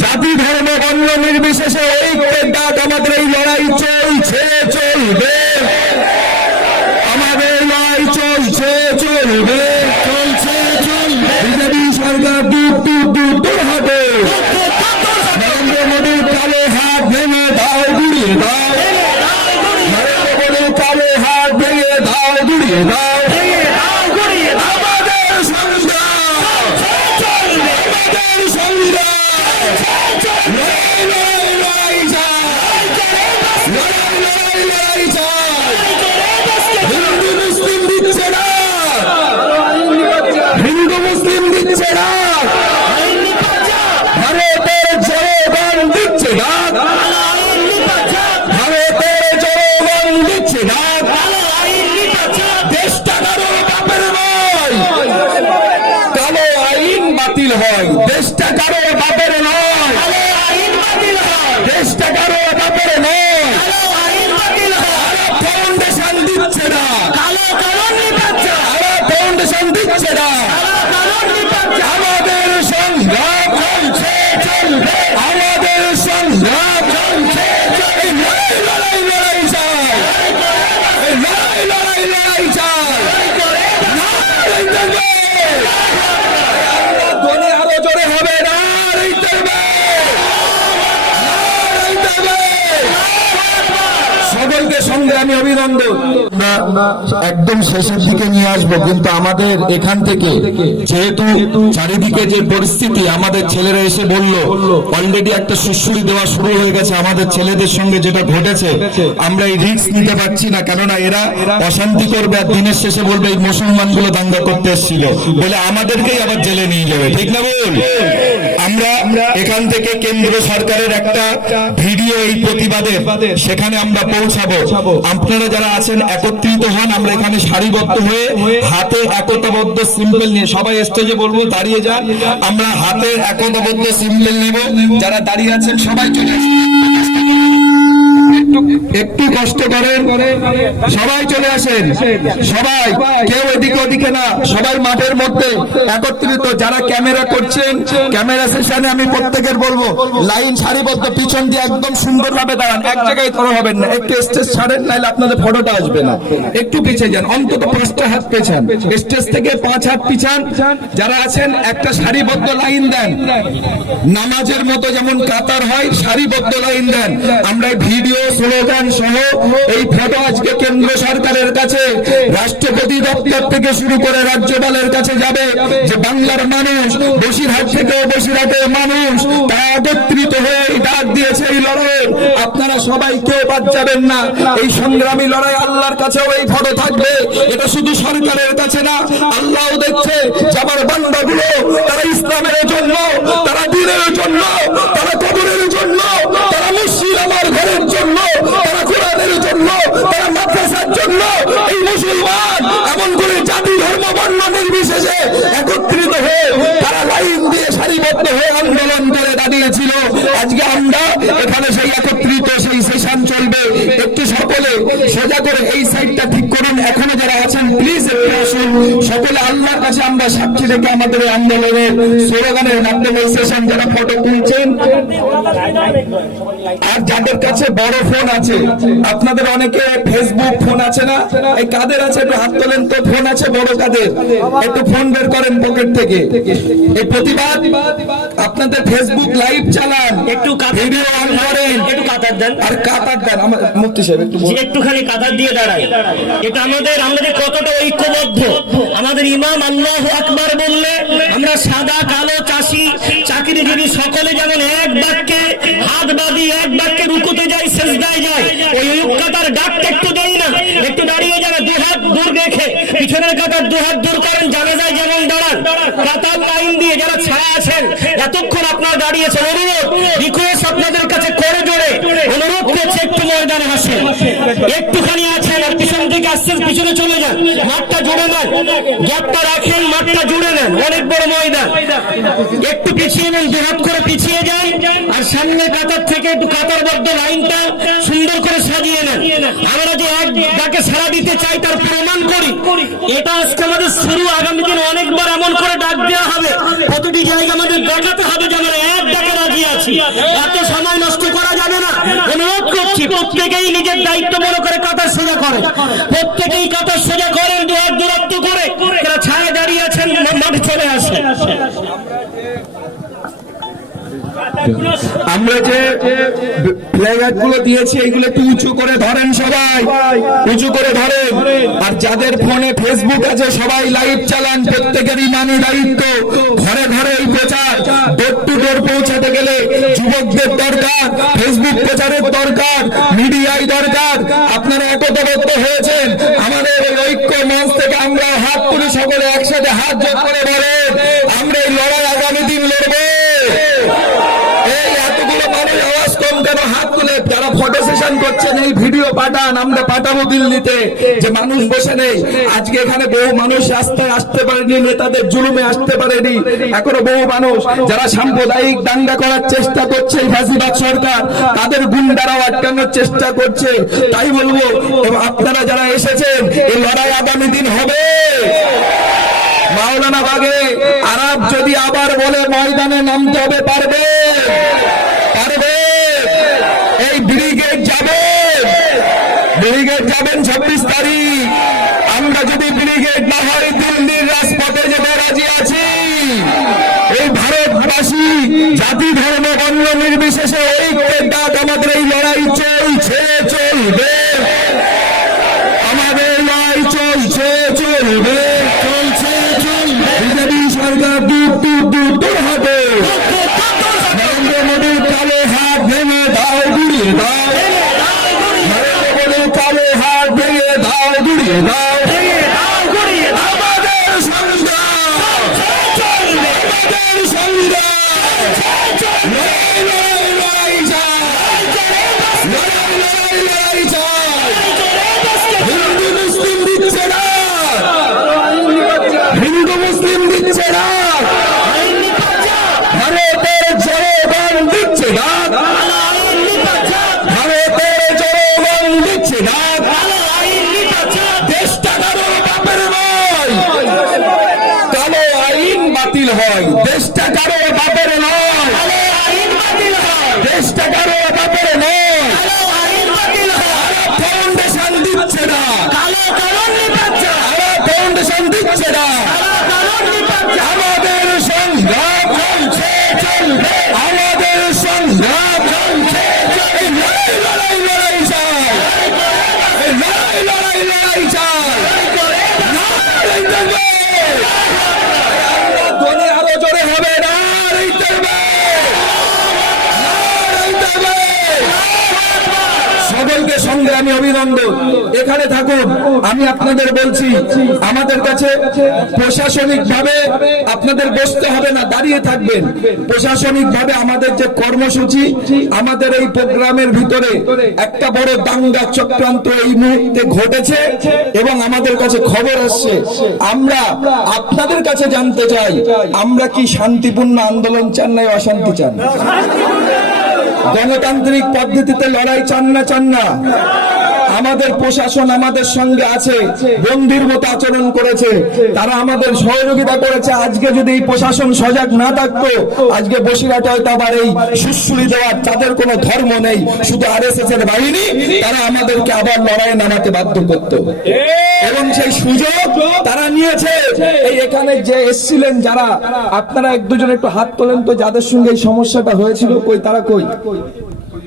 জাতি ধর্ম বর্ণ নির্বিশেষে এই আমাদের এই লড়াই চলছে। ফাউন্ডেশন দিচ্ছে না আমাদের সংগ্রাম চলছে চলবে। আমাদের সংগ্রাম চলছে সংগ্রামী অভিনন্দন। একদম শেষের দিকে নিয়ে আসব, কিন্তু আমাদের এখান থেকে যেহেতু চারিদিকে যে পরিস্থিতি, আমাদের ছেলেরা এসে বলল অলরেডি একটা সুশ্রুরি দেওয়া শুরু হয়ে গেছে, আমাদের ছেলেদের সঙ্গে যেটা ঘটেছে, আমরা এই রিস্ক নিতে পারছি না, কেননা এরা অশান্তি করবে আর দিনের শেষে বলবে, এই মুসলমানগুলো দাঙ্গা করতে এসেছিল। বলে আমাদেরকেই আবার জেলে নিয়ে যাবে, ঠিক না বল? আমরা এখান থেকে কেন্দ্র সরকারের একটা ভিডিও এই প্রতিবাদে সেখানে আমরা পৌঁছাবো। আপনারা যারা আছেন একত্রিত হন, আমরা এখানে সারিবদ্ধ হয়ে হাতে একতাবদ্ধ সিম্বল নিয়ে সবাই স্টেজে বলব, দাঁড়িয়ে যান আমরা হাতে একতাবদ্ধ সিম্বল নেব যারা দাঁড়িয়ে আছেন, সবাই চলে আসুন। একটু কষ্ট করেন। সবাই চলে আসেন। সবাই, কেউ এদিকে ওদিকে না। সবাই মাঠের মধ্যে একত্রিত যারা ক্যামেরা করছেন, ক্যামেরা সেশনে আমি প্রত্যেকের বলব, লাইন সারিবদ্ধ, পিছন দিয়ে একদম সুন্দরভাবে দাঁড়ান। এক জায়গায় ধরো হবেন না। একটু স্টেজ ছাড়েন, নাহলে আপনাদের ফটোটা আসবে না। একটু পিছিয়ে যান। অন্তত পাঁচটা হাত পেছান। স্টেজ থেকে পাঁচ হাত পিছান। যারা আছেন, একটা সারিবদ্ধ লাইন দেন। নামাজের মতো যেমন কাতার হয়, সারিবদ্ধ লাইন দেন। আমরা ভিডিও স্লোগান সহ এই ফটো আজকে কেন্দ্র সরকারের কাছে, রাষ্ট্রপতি দপ্তর থেকে শুরু করে রাজ্যপালের কাছে যাবে যে বাংলার মানুষ, বসিরহাট থেকে বসিরহাটের মানুষ তারা একত্রিত হয়ে ডাক দিয়েছে, এই লড়াই আপনারা সবাই কেউ বাদ যাবেন না। এই সংগ্রামী লড়াই আল্লাহর কাছেও এই ফটো থাকবে। এটা শুধু সরকারের কাছে না, আল্লাহও দেখছে যে আমার বান্দাগুলো, তারা ইসলামের জন্য, তারা দিনের জন্য, তারা কবরের জন্য, তারা মসজিদ আমার ঘরের জন্য তারা মাদ্রাসার জন্য এই মুসলমান এমন করে জাতি, ধর্ম, বর্ণ নির্বিশেষে একত্রিত হয়ে তারা লাইন দিয়ে সারিবদ্ধ হয়ে আন্দোলন করে দাঁড়িয়েছিল। আজকে আমরা এখানে সেই একত্রিত সেই সেশন চলবে। একটু সকলে সোজা করে এই সাইডটা ঠিক করুন। এখনও যারা আছেন প্লিজ একটু আসুন। সকলে আল্লাহর কাছে আমরা সাক্ষী রেখে আমাদের আন্দোলনের স্লোগানের মাধ্যমে সেশন যারা ফটো তুলছেন। আর যাদের কাছে বড় ফোন আছে আপনাদের অনেকে ফেসবুক ফোন আছে না? এই কাদের আছে? একটু হাত তোলেন তো ফোন আছে বড় কাদের? একটু ফোন বের করেন পকেট থেকে। এই প্রতিবাদ আপনাদের ফেসবুক লাইভ চালান একটু ভিডিও অন করেন। একটু কাতার দেন। আর কাতার দেন আমার মুফতি সাহেব একটু বলুন। একটুখানি কাতার দিয়ে দাঁড়াই এটা আমাদের আমাদের কতটা ঐক্যবদ্ধ? আমাদের ইমাম আল্লাহ আকবার বললে আমরা সাদা কালো চাষি চাকরিজীবী সকলে যেমন এক বাক্যে এক বাক্যে রুকুতে যাই, সেজদায় যাই। ওই ঐক্যতার ডাকটা একটু দেন না, একটু দাঁড়িয়ে যাবে, দু হাত দূর রেখে। পিছনের কাতার দু হাত দূর করেন জানা যায় যেমন দাঁড়ান। কাতার লাইন দিয়ে যারা ছাড়া আছেন, এতক্ষণ আপনার দাঁড়িয়েছেন অনুরোধ রিকোয়েস্ট আপনাদের কাছে করে জোরে, অনুরোধ করছে, একটু ময়দানে আসেন একটুখানি আছেন আর পিছন থেকে আসছেন পিছনে চলে যান মাঠটা জুড়ে নেন গ্যাপটা রাখেন মাঠটা জুড়ে নেন অনেক বড় ময়দান একটু পিছিয়ে নেন দুহাত করে পিছিয়ে যান, আর সামনে কাতার থেকে একটু কাতারবদ্ধ লাইনটা সুন্দর করে সাজিয়ে নেন। আমরা যে এক ডাকে সারা দিতে চাই, তার প্রমাণ করি। এটা আজকে আমাদের শুরু, আগামী দিন অনেকবার এমন করে ডাক দেওয়া হবে। প্রতিটি জায়গা আমাদের দেখাতে হবে যে আমরা এক ডাকে রাজি আছি। এত সময় নষ্ট করা যাবে না। অনুরোধ করছি, প্রত্যেকেই নিজের দায়িত্ব মনে করে কাতার সোজা করে। প্রত্যেকেই কাতার সোজা করেন দু হাত দূরত্ব আমরা যে ফ্ল্যাগগুলো দিয়েছি এইগুলো একটু উঁচু করে ধরেন সবাই। উঁচু করে ধরেন। আর যাদের ফোনে ফেসবুক আছে, সবাই লাইভ চালান, প্রত্যেকেরই মানে দায়িত্ব। ঘরে ঘরে এই প্রচার ডোর টু ডোর পৌঁছাতে গেলে যুবকদের দরকার ফেসবুক প্রচারের দরকার মিডিয়ায় দরকার। আপনারা একতাবদ্ধ হয়েছেন। আমাদের ঐক্য মঞ্চ থেকে আমরা হাত তুলে, সকলে একসাথে হাত জোট করে বলেন আমরা এই লড়াই আগামী দিন লড়বো এই এতগুলো মানুষ আওয়াজ কম কেন হাত তুলে যারা ফটো সেশন করছেন, এই ভিডিও পাঠান, আমরা পাঠাবো দিল্লিতে। যে মানুষ বসে নেই। আজকে এখানে বহু মানুষ রাস্তায় আসতে পারেনি, নেতাদের জুলুমে আসতে পারেনি। এখনও বহু মানুষ যারা সাম্প্রদায়িক দাঙ্গা করার চেষ্টা করছে ফাঁসিবাদ সরকার, তাদের গুন্ডারাও আটকানোর চেষ্টা করছে। তাই বলব আপনারা যারা এসেছেন, এই লড়াই আগামী দিন হবে। মাওলানা বাগে, আরব যদি আবার বলে ময়দানে নামতে হবে, পারবে? পারবে? এই ব্রিগেড যাবে। ব্রিগেড যাবেন ছাব্বিশ তারিখ। আমরা যদি ব্রিগেড না হয়, দিল্লির রাজপথে যেতে রাজি আছি। এই ভারতবাসী, জাতি ধর্ম, বর্ণ নির্বিশেষে ঐক্যের ডাক আমাদের এই লড়াই চলছে Yeah. দিচ্ছে না আমাদের সংগ্রাম চলছে চলবে। আমাদের সংগ্রাম চলছে সংগ্রামী অভিনন্দন। এখানে থাকুন আমি আপনাদের বলছি আমাদের কাছে প্রশাসনিক ভাবে আপনাদের বসতে হবে না দাঁড়িয়ে থাকবেন। প্রশাসনিক ভাবে আমাদের যে কর্মসূচি আমাদের এই প্রোগ্রামের ভিতরে একটা বড় দাঙ্গা চক্রান্ত এই মুহূর্তে ঘটেছে এবং আমাদের কাছে খবর আসছে। আমরা আপনাদের কাছে জানতে চাই আমরা কি শান্তিপূর্ণ আন্দোলন চান না অশান্তি চান? গণতান্ত্রিক পদ্ধতিতে লড়াই চান না চান না? আমাদের প্রশাসন আমাদের সঙ্গে আছে বন্দির মতো আচরণ করেছে। তারা আমাদের সহযোগিতা করেছে। আজকে যদি প্রশাসন সজাগ না থাকতো, আজকে বসিরহাটে হয়তো আবার এই সুশ্রুলি দেওয়ার তাদের কোনো ধর্ম নেই। শুধু আর এস এর বাহিনী, তারা আমাদেরকে আবার লড়াইয়ে নামাতে বাধ্য করতো। এবং সেই সুযোগ তারা নিয়েছে। এই এখানে যে এসছিলেন যারা, আপনারা এক দুজন একটু হাত তোলেন তো, যাদের সঙ্গে এই সমস্যাটা হয়েছিল, কই, তারা কই?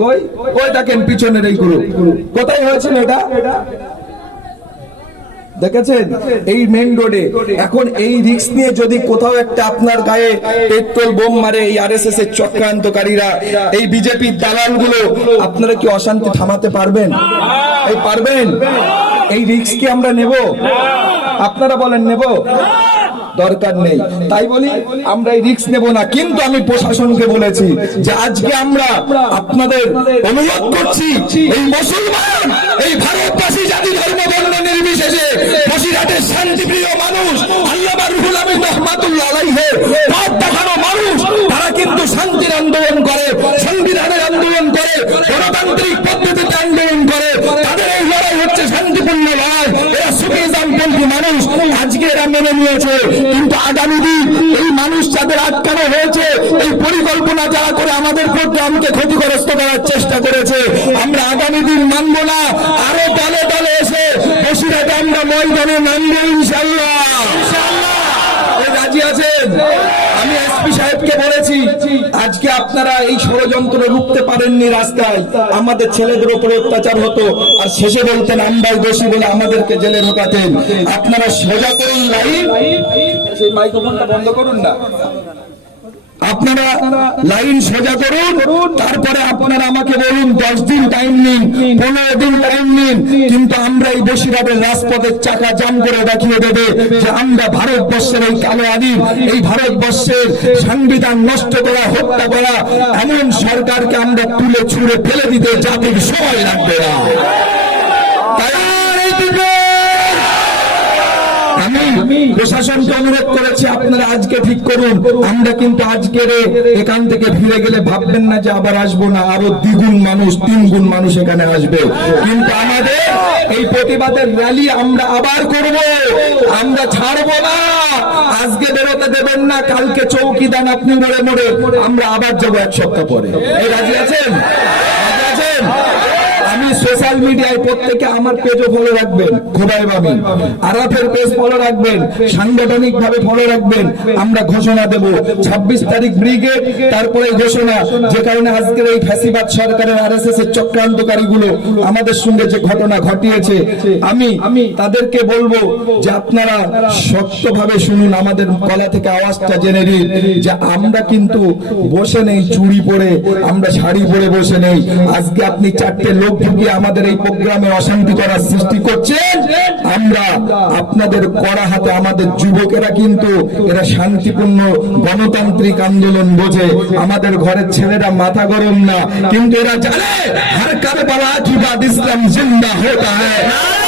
কই? কই দেখেন পিছনের এই গ্রুপ কোথায় হয়েছিল এটা দেখেছেন? এই মেইন রোডে এখন এই রিক্স নিয়ে যদি কোথাও একটা আপনার গায়ে পেট্রোল বোম মারে এই আরএসএস এর চক্রান্তকারীরা, এই বিজেপির দালালগুলো আপনারা কি অশান্তি থামাতে পারবেন? এই পারবেন? এই রিক্স কি আমরা নেব? আপনারা বলেন, নেব? দরকার নেই। তাই বলি, আমরা এই রিস্ক নেব না, কিন্তু আমি প্রশাসনকে বলেছি যে আজকে আমরা আপনাদের অনুরোধ করছি, এই মুসলমান, এই ভারতবাসী জাতি ধর্ম বর্ণ নির্বিশেষে বসিরহাটের শান্তিপ্রিয় মানুষ আল্লাহ রুহুল আমিন রহমাতুল্লাহ আলাইহে, পথ দেখানো মানুষ, তারা কিন্তু শান্তির আন্দোলন করে, সংবিধানের আন্দোলন করে, গণতান্ত্রিক পদ্ধতিতে আন্দোলন করে, তাদের এই লড়াই হচ্ছে শান্তিপূর্ণ লড়াই। আজকে এরা মেনে নিয়েছে। কিন্তু আগামী দিন এই মানুষ যাদের আটকানো হয়েছে, এই পরিকল্পনা যারা করে আমাদের প্রোগ্রামকে ক্ষতিগ্রস্ত করার চেষ্টা করেছে, আমরা আগামী দিন মানব না। আরও দলে দলে এসে বসিরাতে আমরা ময়দানে নামবো ইনশাল্লাহ আছেন? আমি এসপি সাহেবকে বলেছি, আজকে আপনারা এই ষড়যন্ত্র রুখতে পারেননি রাস্তায়। আমাদের ছেলেদের উপরে অত্যাচার হতো, আর শেষে বলতেন, আমরাই দোষী বলে আমাদেরকে জেলে ঢোকাতেন। আপনারা সোজা করুন লাইন। সেই মাইক্রোফোনটা বন্ধ করুন না। আপনারা লাইন সোজা করুন, তারপরে আপনারা আমাকে বলুন, দশ দিন টাইম নিন, পনেরো দিন টাইম নিন, কিন্তু আমরা এই বসিরহাটের রাজপথের চাকা জাম করে দেখিয়ে দেবে যে আমরা ভারতবর্ষের এই কালো আদিম, এই ভারতবর্ষের সংবিধান নষ্ট করা, হত্যা করা, এমন সরকারকে আমরা তুলে ছুঁড়ে ফেলে দিতে জাতির সময় লাগবে না তাই এই দিকে আমি প্রশাসনকে অনুরোধ করেছি, আপনারা আজকে ঠিক করুন। আমরা কিন্তু আজকের এখান থেকে ফিরে গেলে ভাববেন না যে আবার আসব না, আরও দ্বিগুণ মানুষ মানুষ এখানে আসবে। কিন্তু আমাদের এই প্রতিবাদের র্যালি আমরা আবার করব। আমরা ছাড়বো না। আজকে বেরোতে দেবেন না, কালকে চৌকি দেন আপনি মরে মরে আমরা আবার যাব এক সপ্তাহ পরে। এই রাজি আছেন? রাজি আছেন? সোশ্যাল মিডিয়ায় প্রত্যেকে আমার পেজও ফলো রাখবেন খোবাই বাবি। আরাফের পেজ ফলো রাখবেন সাংগঠনিক ভাবে ফলো রাখবেন, আমরা ঘোষণা দেব। 26 তারিখ ব্রিগেড তারপরে ঘোষণা, যে কারণে আজকের এই ফ্যাসিবাদ সরকারের আরএসএস এর চক্রান্তকারী গুলো আমাদের সঙ্গে যে ঘটনা ঘটিয়েছে, আমি আমি তাদেরকে বলব যে আপনারা শক্তভাবে শুনুন, আমাদের গলা থেকে আওয়াজটা জেনে নিন, যে আমরা কিন্তু বসে নেই চুড়ি পরে আমরা শাড়ি পরে বসে নেই। আজকে আপনি চারটে লোক ঢুকিয়ে আমাদের এই প্রোগ্রামে অশান্তি করার সৃষ্টি করছেন, আমরা আপনাদের করা হাতে আমাদের যুবকেরা কিন্তু এরা শান্তিপূর্ণ গণতান্ত্রিক আন্দোলন বোঝে। আমাদের ঘরের ছেলেরা মাথা গরম না, কিন্তু এরা জানে, হার কারবালা কি বাদ ইসলাম জিন্দা হতা হ্যায়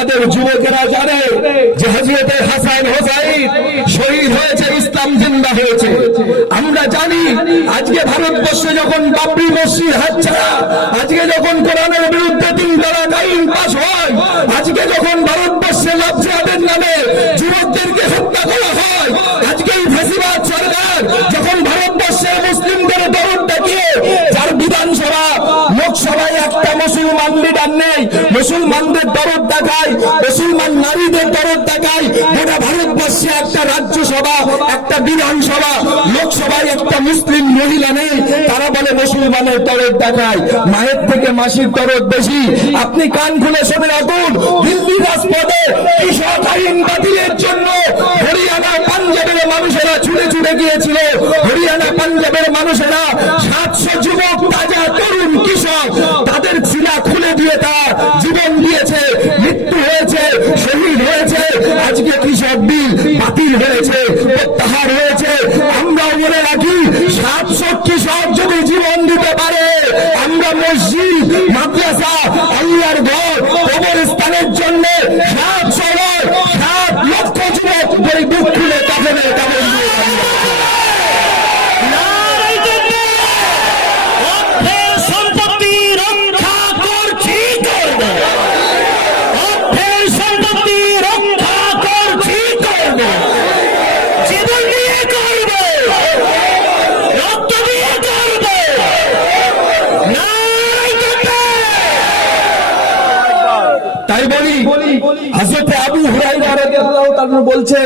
আমাদের যুবকেরা জানে যে হজরতে হাসান হোসাইন শহীদ হয়েছে, ইসলাম জিন্দা হয়েছে। আমরা জানি আজকে ভারতবর্ষে যখন বাবরি মসজিদ হাতছাড়া আজকে যখন কোরআনের বিরুদ্ধে তিন তালাক আইন পাশ হয়, আজকে যখন ভারতবর্ষে লজ্জাদের নামে যুবকদেরকে হত্যা করা হয়, আজকে এই ফাঁসিবাদ সরকার যখন ভারতবর্ষের মুসলিমদের দরদ দেখিয়ে যার বিধানসভা লোকসভায় একটা মুসলমান লিডার নেই। মুসলমানদের দরদ দেখায় মুসলমান নারীদের দরদ দেখায়। একটা রাজ্যসভা, একটা বিধানসভা, লোকসভায় একটা মুসলিম মহিলা নেই, তারা বলে মুসলমানের দরদ দেখায়। মায়ের থেকে মাসির দরদ বেশি। আপনি কান খুলে শুনে রাখুন, দিল্লি রাজপথে কৃষক আইন বাতিলের জন্য হরিয়ানা পাঞ্জাবের মানুষেরা ছুটে ছুটে গিয়েছিল। হরিয়ানা পাঞ্জাবের মানুষেরা সাতশো যুবক, তাজা তরুণ কৃষক, তাদের শিলা খুলে দিয়ে তার জীবন দিয়েছে, মৃত্যু হয়েছে। আজকে কৃষক বিল বাতিল হয়েছে, প্রত্যাহার হয়েছে? আমরা মনে রাখি সাতশো কৃষক যদি জীবন দিতে পারে, আমরা মসজিদ, মাদ্রাসা, আল্লাহর ঘর, কবরস্থানের জন্য সাত নয় সাত লক্ষ যুবক দুঃখ তাদের কাপড় দিয়ে রাদিয়াল্লাহু বলছে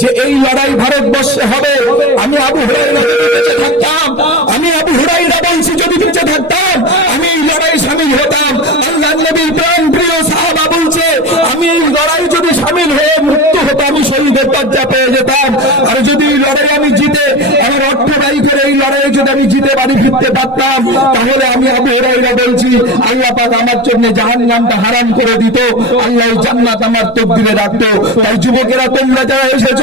যে এই লড়াই ভারতবর্ষে হবে। আমি আবু হুরাইরা বেঁচে থাকতাম। আমি আবু হুরাইরা বলছি যদি বেঁচে থাকতাম, আমি এই লড়াই সামিল হতাম। আল্লাহ নবীর প্রাণ প্রিয় সাহাবা বলছে, আমি এই লড়াই যদি সামিল হয়ে মৃত্যু হতাম, আমি শহীদের দরজা পেয়ে যেতাম। আর যদি এই লড়াই আমি জিতে, আমার অর্থ ব্যয় করে এই লড়াইয়ে যদি আমি জিতে বাড়ি ফিরতে পারতাম, তাহলে আমি আবু হুরাইরা বলছি, আল্লাহ পাক আমার জন্য জাহান্নামটা হারাম করে দিত, আল্লাহ জান্নাত আমার তকদিরে রাখতো। তাই যুবকেরা, তোমরা যারা এসেছ,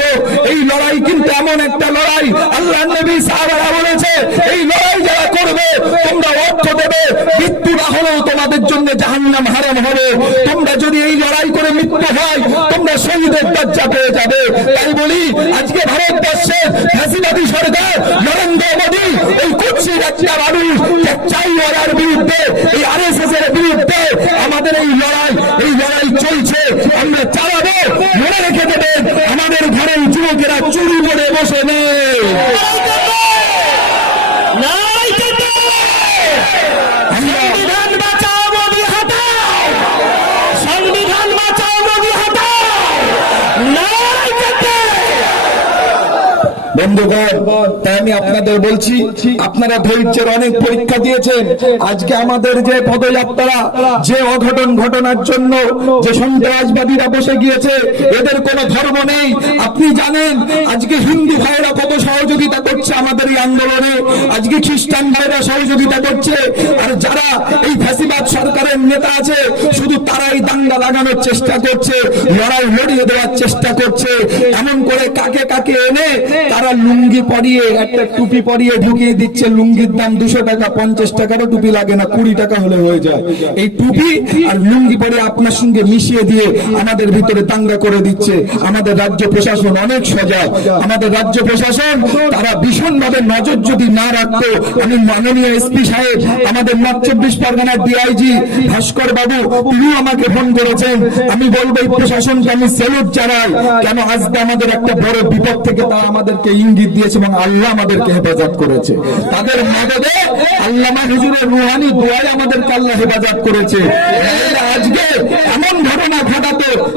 এই লড়াই কিন্তু এমন একটা লড়াই, আল্লাহ নবী সাহাবারা বলেছে, এই লড়াই যারা করবে, তোমরা অর্থ দেবে, মৃত্যু না হলেও তোমাদের জন্য জাহান্নাম হারাম হবে। তোমরা যদি এই লড়াই করে মৃত্যু হয়, তোমরা শহীদের দরজা পেয়ে যাবে। তাই বলি, আজকে ভারতবর্ষের ফ্যাসিবাদী সরকার, নরেন্দ্র মোদী এই কুৎসিত একটা মানুষ চাই ওরার বিরুদ্ধে এই আরএসএস এর বিরুদ্ধে আমাদের এই লড়াই এই লড়াই চলছে আমরা চালাবো মনে রেখে দেবেন আমাদের ঘরের যুবকেরা চুরি করে বসে নেই! বন্ধুগণ তাই আমি আপনাদের বলছি, আপনারা ধৈর্যের অনেক পরীক্ষা দিয়েছেন। আজকে আমাদের যে পদযাত্রা, যে অঘটন ঘটনার জন্য যে সন্ত্রাসবাদীরা বসে গিয়েছে, এদের কোনো ধর্ম নেই। আপনি জানেন, আজকে হিন্দু ভাইরা কত সহযোগিতা করছে আমাদের এই আন্দোলনে। আজকে খ্রিস্টান ভাইরা সহযোগিতা করছে। আর যারা এই ফ্যাসিবাদ সরকারের নেতা আছে, শুধু তারাই দাঙ্গা লাগানোর চেষ্টা করছে, লড়াই লড়িয়ে দেওয়ার চেষ্টা করছে। এমন করে কাকে কাকে এনে, তারা লুঙ্গি পরিয়ে একটা টুপি পরিয়ে ঢুকিয়ে দিচ্ছে, লুঙ্গির দাম দুশো টাকা, পঞ্চাশ টাকারও টুপি লাগে না, কুড়ি টাকা হলে হয়ে যায়। এই টুপি আর লুঙ্গি পরে আপনার সঙ্গে মিশিয়ে দিয়ে আমাদের ভিতরে দাঙ্গা করে দিচ্ছে। আমাদের রাজ্য প্রশাসন অনেক সজাগ। আমাদের রাজ্য প্রশাসন, তারা ভীষণ ভাবে নজর যদি না রাখতো, আমি মাননীয় এসপি সাহেব, আমাদের নর্থ চব্বিশ পরগনার ডিআইজি ভাস্কর বাবু তিনি আমাকে ফোন করেছেন। আমি বলব, এই প্রশাসনকে আমি স্যালুট জানাই। কেন আজকে আমাদের একটা বড় বিপদ থেকে তারা আমাদেরকে ইঙ্গিত দিয়েছে এবং আল্লাহ আমাদেরকে হেফাজত করেছে। তাদের মদদে আল্লামা হুজুরের রুহানি দোয়াই আমাদেরকে আল্লাহ হেফাজত করেছে। আজকে এমন ঘটনা ঘটাতো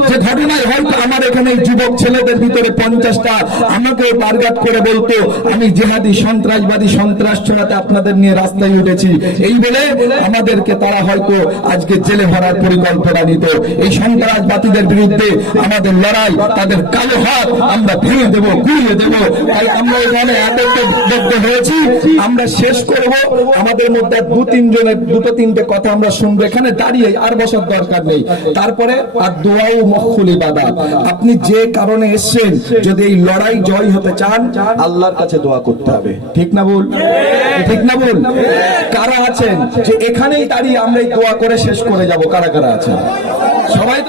যে ঘটনায় হয়তো আমার এখানে যুবক ছেলেদের ভিতরে পঞ্চাশটা আমাকে টার্গেট করে বলতো, আমি জেহাদি, সন্ত্রাসবাদী সন্ত্রাস ছড়াতে আপনাদের নিয়ে রাস্তায় উঠেছি। এই বলে আমাদেরকে তারা হয়তো আজকে জেলে ভরার পরিকল্পনা নিত। এই সন্ত্রাসবাদীদের বিরুদ্ধে আমাদের লড়াই, তাদের কালো হাত আমরা ভেঙে দেব গুড়িয়ে দেব। তাই আমরা এখানে এত হয়েছি। আমরা শেষ করব। আমাদের মধ্যে দু তিনজনের দুটো তিনটে কথা আমরা শুনব। এখানে দাঁড়িয়ে আর বসার দরকার নেই। তারপরে আর আপনি যে কারণে এসছেন, যদি এই লড়াই জয় হতে চান, আল্লাহর কাছে দোয়া করতে হবে। ঠিক না বল ঠিক না বল কারা আছেন? যে এখানেই দাঁড়িয়ে আমরা এই দোয়া করে শেষ করে যাব। কারা কারা আছেন? সবাই